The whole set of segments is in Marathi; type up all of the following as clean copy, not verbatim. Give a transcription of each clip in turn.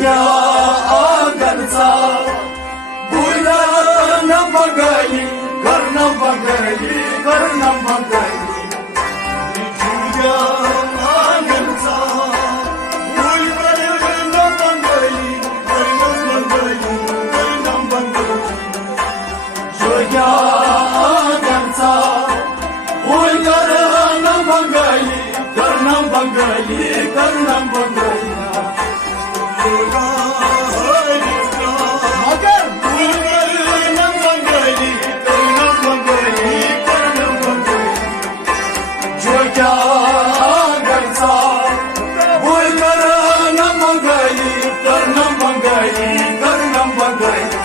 जोग्या आंगणचा बुलढाणा बघाई कर्ण बघाई कर्ण बघाई जोग्या आंगणचा बुलढाणा बघाई कर्ण बघाई कर्ण बघाई जोग्या आंगणचा बुलढाणा बघाई कर्ण बघाई कर्ण बघाई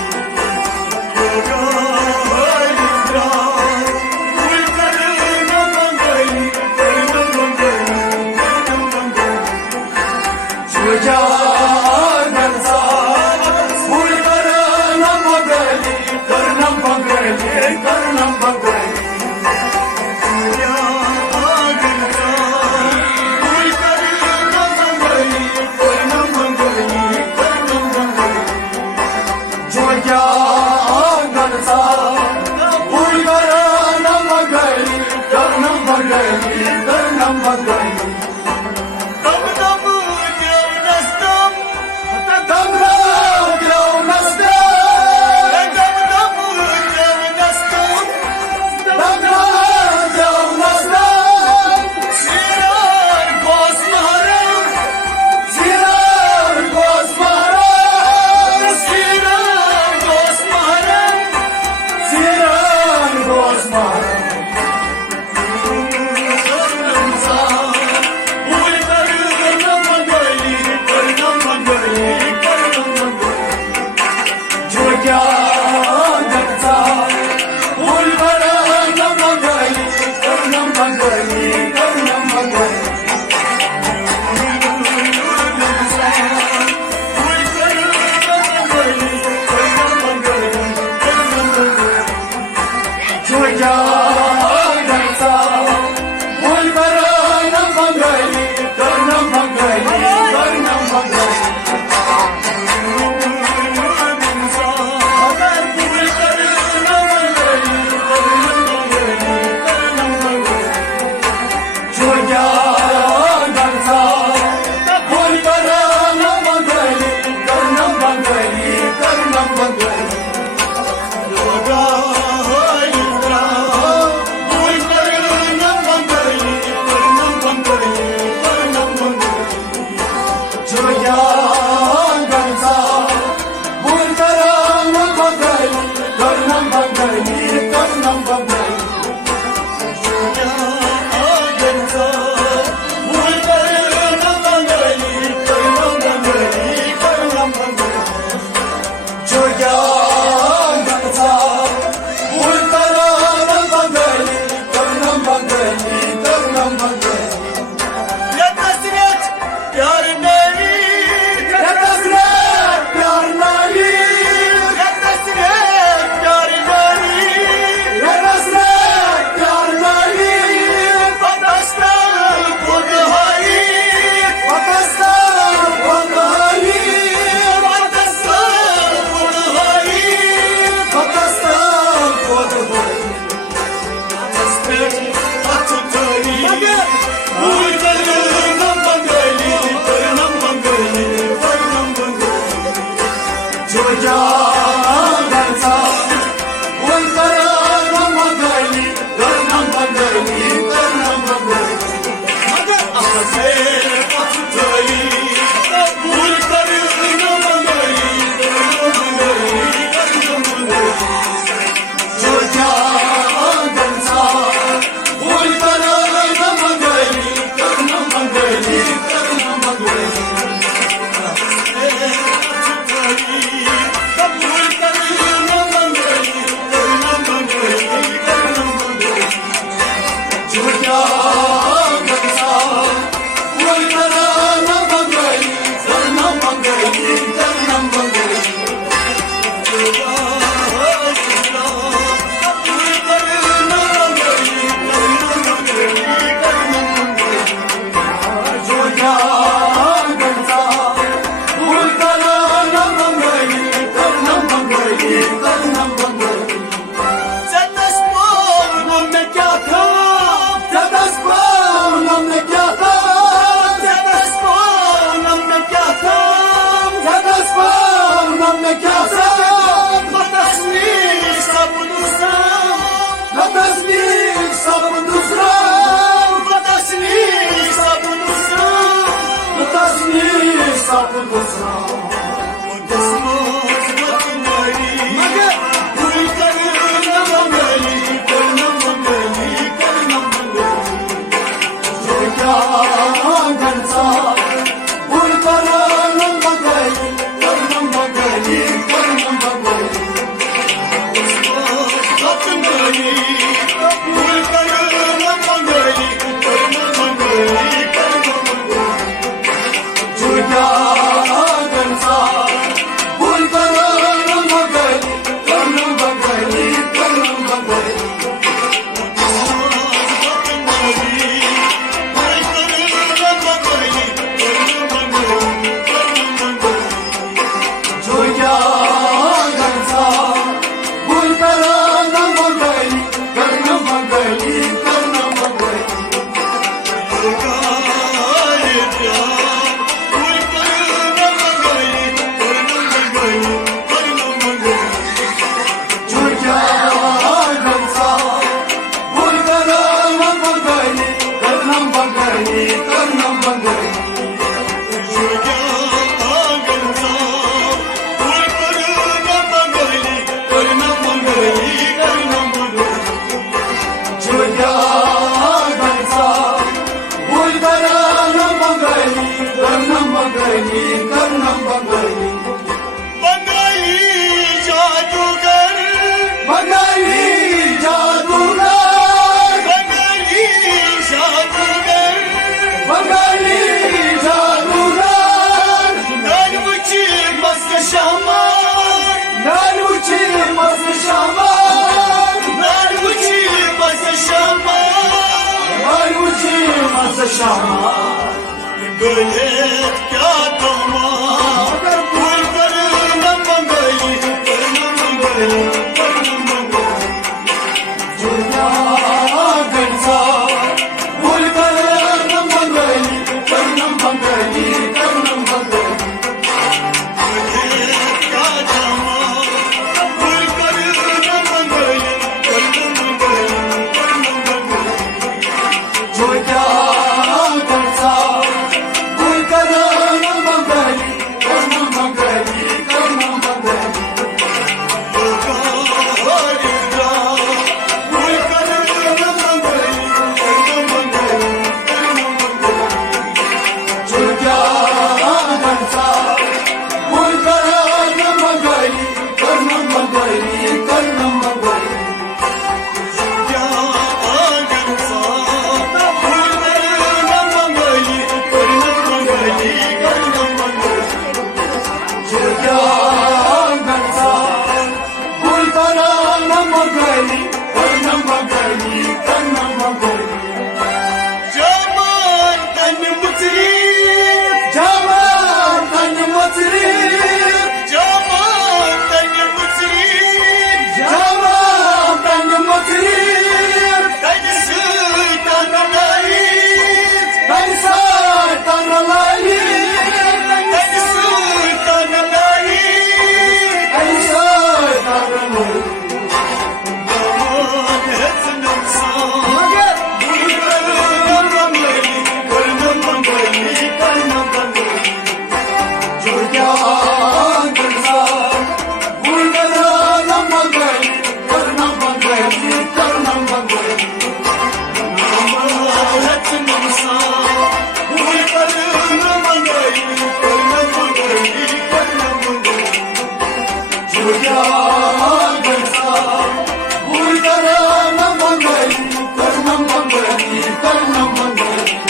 Bulgara बंगाली कर्णम बंगाली बंगाली जादूगर बंगाली जादूगर बंगाली जादूगर बंगाली जादूगर नानूची मस्त श्यामा नानूची मस्त श्यामा नानूची मस्त श्यामा नानूची मस्त श्यामा गळ्यात क्या कमाल फुल कर्णम बंगाली कर्णम बंगाली कर्णम बंगाली जुन्या गडचा फुल कर्णम बंगाली कर्णम बंगाली कर्णम बंगाली गळ्यात क्या कमाल फुल कर्णम बंगाली कर्णम बंगाली कर्णम बंगाली जुन्या गडचा फुल कर्णम बंगाली कर्णम बंगाली कर्णम बंगाली जुन्या गडचा फुल कर्णम बंगाली कर्णम बंगाली कर्णम बंगाली जुन्या गडचा फुल कर्णम बंगाली कर्णम बंगाली कर्णम बंगाली जवान तन मचली जवान तन मचली कैसा तनलाई कैसा तनलाई जुन्या गडचा फुल कर्णम बंगाली कर्णम बंगाली कर्णम बंगाली जुन्या गडचा फुल कर्णम बंगाली कर्णम बंगाली कर्णम बंगाली जुन्या गडचा फुल कर्णम बंगाली कर्णम बंगाली कर्णम बंगाली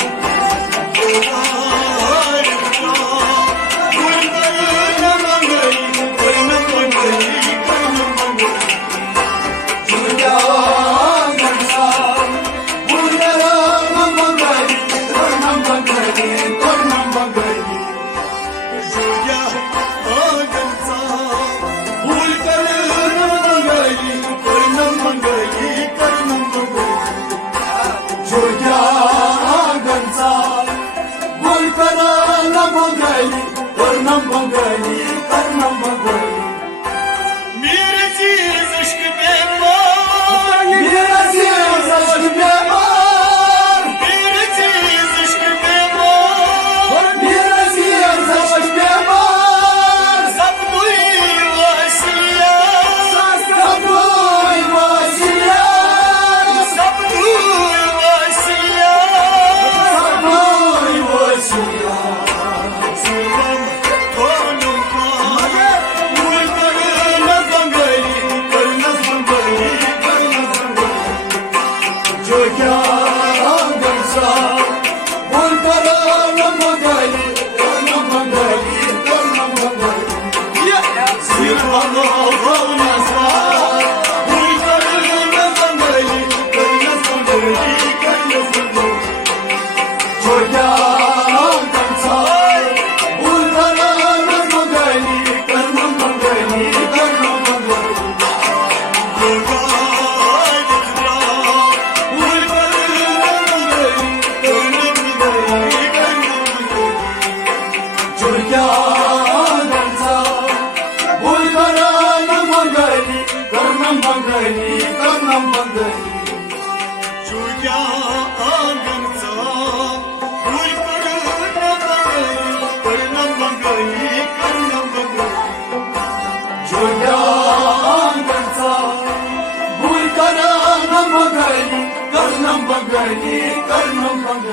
फुल कर्णम बंगाली कर्णम बंगाली कर्णम बंगाली जुन्या गडचा फुल कर्णम बंगाली कर्णम बंगाली कर्णम बंगाली मेरे चीज इश्क बेमार मेरा दिल इश्क बेमार मेरे चीज इश्क बेमार मेरा दिल इश्क बेमार सब कोई वासिया सब कोई वासिया सब कोई वासिया सब कोई वासिया सुरम कोलम फुल कर्णम बंगाली कर्णम बंगाली कर्णम बंगाली जुन्या गडचा फुल कर्णम बंगाली कर्णम बंगाली कर्णम बंगाली सिरवाना भावनाचा फुल कर्णम बंगाली कर्णम बंगाली कर्णम बंगाली जुन्या गडचा फुल कर्णम बंगाली कर्णम बंगाली कर्णम बंगाली जुन्या गडचा फुल कर्णम बंगाली कर्णम बंगाली कर्णम बंगाली जुन्या आंगणचा फुल कर्णम बंगाली कर्णम बंगाली जुन्या गडचा फुल कर्णम बंगाली कर्णम बंगाली कर्णम बंगाली